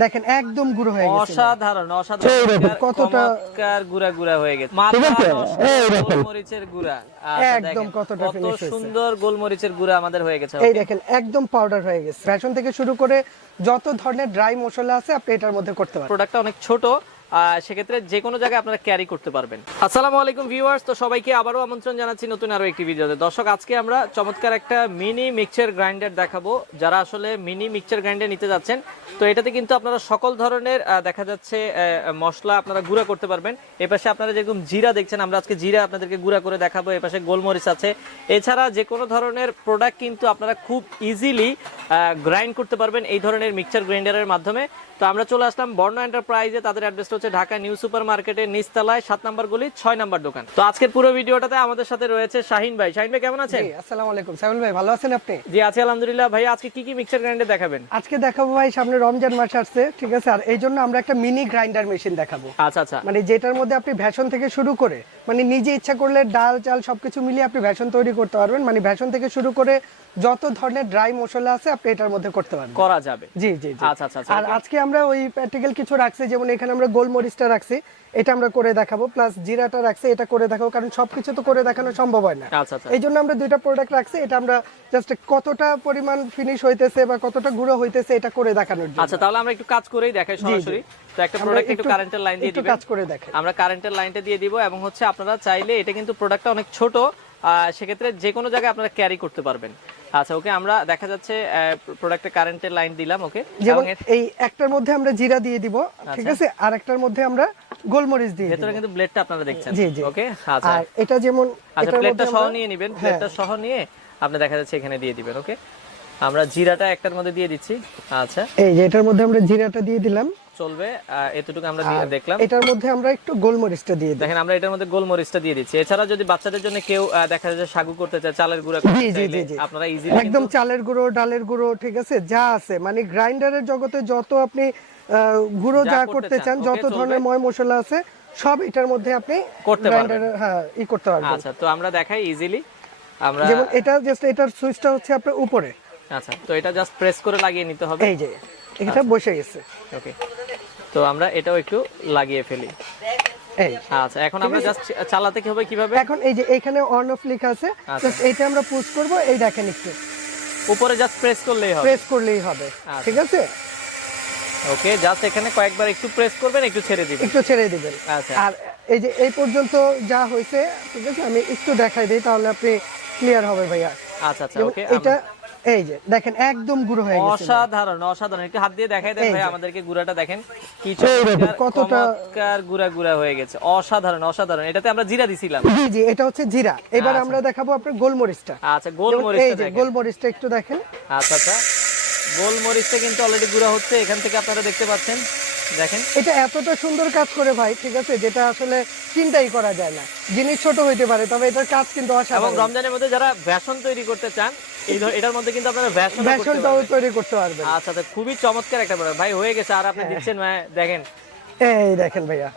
দেখেন একদম গুঁড়ো হয়ে গেছে, অসাধারণ অসাধারণ কতটা গুড়া গুড়া হয়ে গেছে। গোলমরিচের গুঁড়া একদম কতটা কত ফিনিশ হয়েছে। সুন্দর গোলমরিচের গুঁড়া আমাদের হয়ে গেছে। এই দেখেন একদম পাউডার হয়ে গেছে। বেসন থেকে শুরু করে যত ধরনের ড্রাই মশলা আছে আপনি এটার মধ্যে করতে পারেন। প্রোডাক্টটা অনেক ছোট, সেক্ষেত্রে যে কোনো জায়গায় আপনারা ক্যারি করতে পারবেন। আসসালামু আলাইকুম ভিউয়ার্স, তো সবাইকে আবারও আমন্ত্রণ জানাচ্ছি নতুন আরো একটি ভিডিওতে। দর্শক, আজকে আমরা চমৎকার একটা মিনি মিক্সচার গ্রাইন্ডার দেখাবো। যারা আসলে মিনি মিক্সচার গ্রাইন্ডার নিতে যাচ্ছেন, তো এটাতে কিন্তু আপনারা সকল ধরনের দেখা যাচ্ছে মশলা আপনারা গুঁড়া করতে পারবেন। এপাশে আপনারা যেরকম জিরা দেখছেন, আমরা আজকে জিরা আপনাদেরকে গুঁড়া করে দেখাবো। এপাশে গোলমরিচ আছে। এছাড়া যে কোনো ধরনের প্রোডাক্ট কিন্তু আপনারা খুব ইজিলি গ্রাইন্ড করতে পারবেন এই ধরনের মিক্সচার গ্রাইন্ডারের মাধ্যমে। তো আমরা চলে আসলাম বর্ণ এন্টারপ্রাইজে। তাদের অ্যাড্রেসটা হচ্ছে ঢাকা নিউ সুপার মার্কেটের নিচতলায় 7 নম্বর গলি 6 নম্বর দোকান। তো আজকের পুরো ভিডিওটাতে আমাদের সাথে রয়েছে শাহিন ভাই। শাহিন ভাই কেমন আছেন? জি আসসালামু আলাইকুম। সাইমুল ভাই ভালো আছেন আপনি? জি আছি আলহামদুলিল্লাহ। ভাই আজকে কি কি মিক্সচার গ্রাইন্ডার দেখাবেন? আজকে দেখাবো ভাই, সামনে রমজান মাস আসছে, ঠিক আছে, আর এই জন্য আমরা একটা মিনি গ্রাইন্ডার মেশিন দেখাবো। আচ্ছা আচ্ছা, মানে যেটার মধ্যে আপনি ভেষন থেকে শুরু করে মানে নিজে ইচ্ছা করলে ডাল চাল সবকিছু মিলিয়ে আপনি ভেষন তৈরি করতে পারবেন। মানে ভেষন থেকে শুরু করে যত ধরনের ড্রাই মশলা আছে আপনি এটার মধ্যে করতে পারবেন, করা যাবে। জি জি জি। আচ্ছা আচ্ছা। আর আজকে আমরা ওই প্র্যাকটিক্যাল কিছু রাখছি, যেমন এখানে আমরা গোলমরিচটা রাখছি, এটা আমরা করে দেখাবো, প্লাস জিরাটা রাখছি, এটা করে দেখাবো, কারণ সবকিছু তো করে দেখানো সম্ভব হয় না। আচ্ছা আচ্ছা, এই জন্য আমরা দুইটা প্রোডাক্ট রাখছি। এটা আমরা জাস্ট কতটা পরিমাণ ফিনিশ হইতেছে বা কতটা গুঁড়ো হইতেছে এটা করে দেখানোর জন্য। আচ্ছা তাহলে আমরা একটু কাজ করেই দেখাই সরাসরি। তো একটা প্রোডাক্ট একটু কারেন্টের লাইন দিয়ে একটু দিবেন। কাজ করে দেখাই। আমরা কারেন্টের লাইনটা দিয়ে দিব, এবং হচ্ছে আপনারা চাইলে এটা কিন্তু প্রোডাক্টটা অনেক ছোট, সেক্ষেত্রে যে কোনো জায়গায় আপনারা ক্যারি করতে পারবেন। আচ্ছা ওকে, আমরা দেখা যাচ্ছে প্রোডাক্টে কারেন্টের লাইন দিলাম। ওকে, যেমন এই একটার মধ্যে আমরা জিরা দিয়ে দিব, ঠিক আছে, আর একটার মধ্যে আমরা গোলমরিচ দিয়ে দিব। ভেতরে কিন্তু ব্লেডটা আপনারা দেখছেন। জি জি। ওকে আচ্ছা, আর এটা যেমন আচ্ছা এটার প্লেটটা মধ্যে সহ আমরা নিয়ে নেবেন। প্লেটটা সহ নিয়ে আপনি দেখা যাচ্ছে এখানে দিয়ে দিবেন। ওকে, আমরা জিরাটা একটার মধ্যে দিয়ে দিচ্ছি। আচ্ছা এই যে এটার মধ্যে আমরা জিরাটা দিয়ে দিলাম, চলবে, এতটুকু আমরা দেখলাম। এটার মধ্যে আমরা একটু গোলমরিচটা দিয়ে দিই। দেখেন আমরা এটার মধ্যে গোলমরিচটা দিয়ে দিচ্ছি। এছাড়া যদি বাচ্চাদের জন্য কেউ দেখা যাচ্ছে সাগু করতে চায়, চালের গুঁড়া করতে জি জি চাইলে জি। আপনারা ইজিলি একদম চালের গুঁড়ো, ডালের গুঁড়ো, ঠিক আছে, যা আছে মানে গ্রাইন্ডারের জগতে যত আপনি গুঁড়ো যা করতে চান, যত ধরনের ময় মশলা আছে সব এটার মধ্যে আপনি করতে পারবেন। গ্রাইন্ডারে হ্যাঁ ই করতে পারবেন। আচ্ছা তো আমরা দেখাই ইজিলি। আমরা যেমন এটা জাস্ট এটার সুইচটা হচ্ছে আপনার উপরে। আচ্ছা তো এটা জাস্ট প্রেস করে লাগিয়ে নিতে হবে। এই যে এটা বসে গেছে। ওকে, তো আমরা এটাও একটু লাগিয়ে ফেলি। এই আচ্ছা এখন আমরা জাস্ট চালাতে কি হবে কিভাবে? এখন এই যে এখানে অন অফ লেখা আছে, জাস্ট এইটা আমরা পুশ করব। এই দেখেন একটু উপরে জাস্ট প্রেস করলেই হবে। প্রেস করলেই হবে, ঠিক আছে। ওকে, জাস্ট এখানে কয়েকবার একটু প্রেস করবেন, একটু ছেড়ে দিবেন। একটু ছেড়ে দিবেন। আচ্ছা, আর এই যে এই পর্যন্ত যা হয়েছে, ঠিক আছে, আমি একটু দেখাই দিই তাহলে আপনি ক্লিয়ার হবে ভাইয়া। আচ্ছা আচ্ছা। ওকে, এটা এই যে দেখেন একদম গুঁড়ো হয়ে গেছে। অসাধারণ অসাধারণ। একটু হাত দিয়ে দেখাই দেন ভাই আমাদেরকে গুঁড়াটা দেখেন কি কতটা গুঁড়া গুঁড়া হয়ে গেছে। অসাধারণ অসাধারণ। এটাতে আমরা জিরা দিছিলাম। জি জি, এটা হচ্ছে জিরা। এবার আমরা দেখাবো আপনার গোলমরিচটা। আচ্ছা গোলমরিচটা এই যে দেখেন। গোলমরিচটা একটু দেখেন। আচ্ছা আচ্ছা, গোলমরিচটা কিন্তু অলরেডি গুঁড়া হচ্ছে, এখান থেকে আপনারা দেখতে পাচ্ছেন। দেখেন এটা এতটা সুন্দর কাজ করে ভাই, ঠিক আছে, যেটা আসলে চিন্তাই করা যায় না। জিনিস ছোট হইতে পারে, তবে এটার কাজ কিন্তু এবং অসাধারণ। রমজানের মধ্যে যারা বেসন তৈরি করতে চান, এটার মধ্যে কিন্তু আপনারা বেসনটাও তৈরি করতে পারবেন। আচ্ছা তো খুবই চমৎকার একটা প্রোডাক্ট ভাই হয়ে গেছে। আর আপনি দিচ্ছেন দেখেন, এই দেখেন ভাইয়া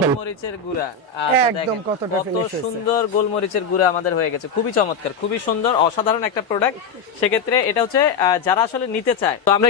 গোলমরিচের গুঁড়া। একদম কতটা সুন্দর গোলমরিচের গুঁড়া আমাদের হয়ে গেছে। খুবই চমৎকার, খুবই সুন্দর, অসাধারণ একটা প্রোডাক্ট। সেক্ষেত্রে এটা হচ্ছে যারা আসলে নিতে চায়, তো আমরা